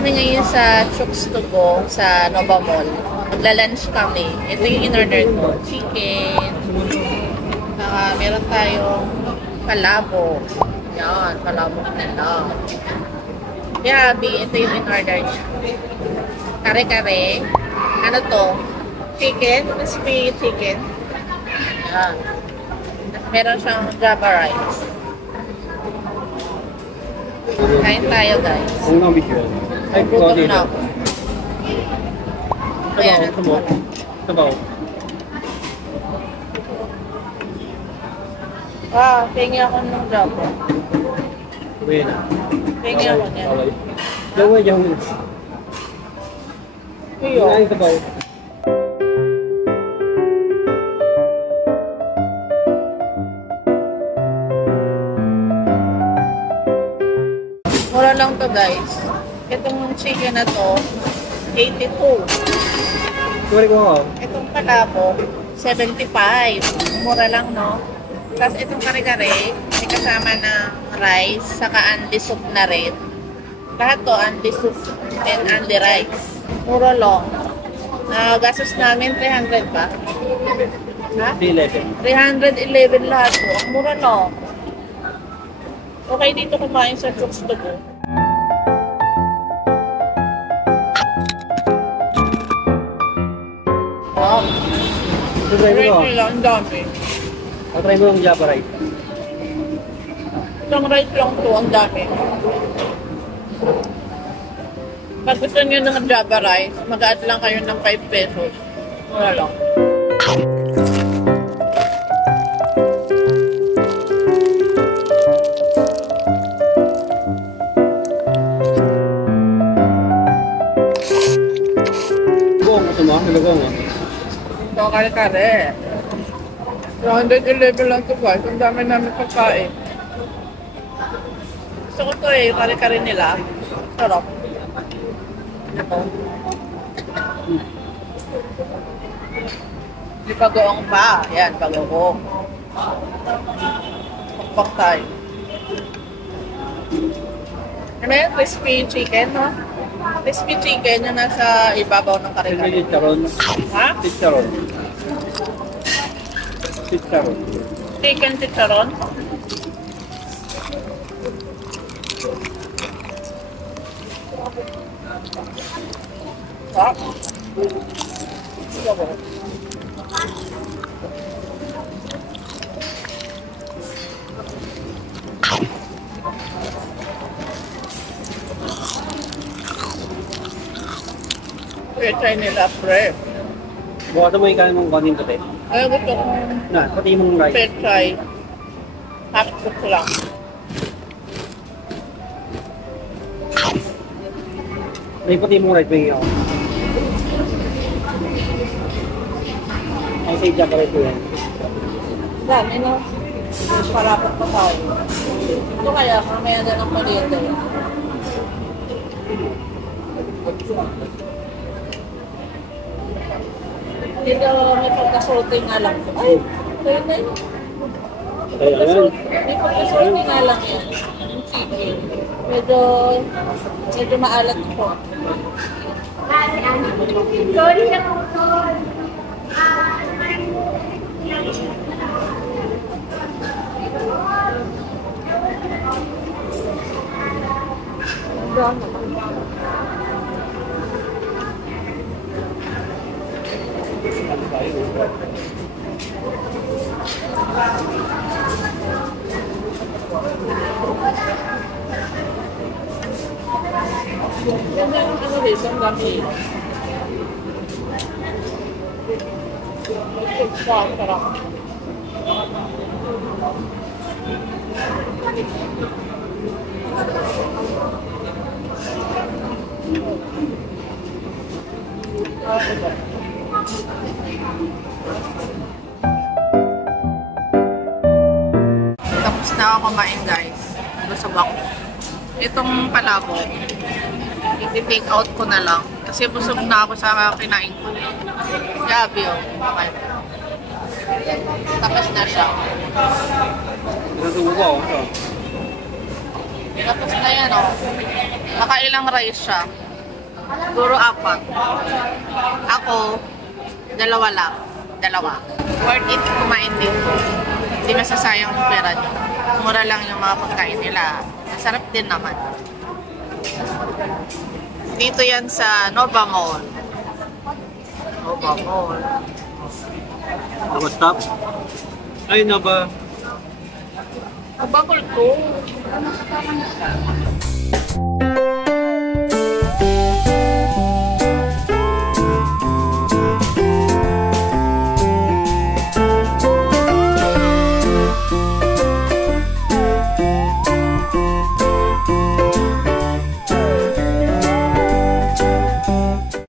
kami ngayon sa Chooks to Go sa Nova Mall. Magla-lunch kami. Ito yung in-order ko. Chicken. Meron tayong palabo. Yan, palabo nila. Yabi, ito yung in-order niya. Kare-kare. Ano to? Chicken. Crispy chicken. Yan. Meron siyang Java rice. Kain tayo, guys. Gutom na ako. Ayan na. Sabaw. Pengi ako ng Java. Buena. Pengi ako niya. Jangan. Iyo. Ay, sabaw. Mura lang to, guys. Itong chicken na to, 82. Sorry ko. Itong palabo, 75. Mura lang, no? Tapos itong kare-kare, may kasama ng rice, saka unli soup na rin. Lahat to, unli soup and unli rice. Mura lang. Gastos namin, 300 ba? Ha? 311 lahat to. Ang mura lang. Okay dito kumain sa Chooks to Go. Try mo. Ang dami. Try mo yung Java rice. Isang rice lang to, ang dami. Pag gusto nyo ng Java rice, mag-add lang kayo ng 5 pesos. Wala lang. Gusto mo? Nilagong mo? Ito, kare-kare. 111 lang ito, guys. Ang dami namin pagkain. Gusto ko ito eh, yung kare-kare nila. Sarap. Ito. May bagoong pa. Yan, bagoong. Pakpak tayo. Ano yan? Crispy chicken, no? Crispy chicken yung nasa ibabaw ng kare-kare. Chicharon. Ha? Chicharon. Chicharon. Chicken chicharon. Sarap. Sarap. Pechay nila, pre. Bukasan mo yung kain mong kanin puti. Ay, gusto kong Na, pati mong rice. pechay. Half cook lang. May pati mong rice bigyan ako. Ang say Java rice ko yan. Dami, no? Parapat pa tayo. Ito kaya, mamaya na ng maliit eh. Dito may pagkasulti nga lang. Ay, kaya na yun. May pagkasulti nga lang yan. Yung chicken. Medyo maalat po. Sorry na po. Yan yung ano dito, ang dami. Sarap. Tapos na ako kumain, guys. Busog ako. Itong palabo, i-take out ko na lang. Kasi busog na ako sa kinain ko. Gabi, oh. Okay. Tapos na siya. Nasubo ako. Tapos na yan, oh. Nakailang rice siya. Siguro apat. Ako, dalawa lang. Dalawa. Worth it kumain dito. Hindi masasayang yung pera nyo. Mura lang yung mga pagkain nila. Masarap din naman. Dito yan sa Nova Mall. Nova Mall. Nova stop? Ay, Nova. Bakul ko.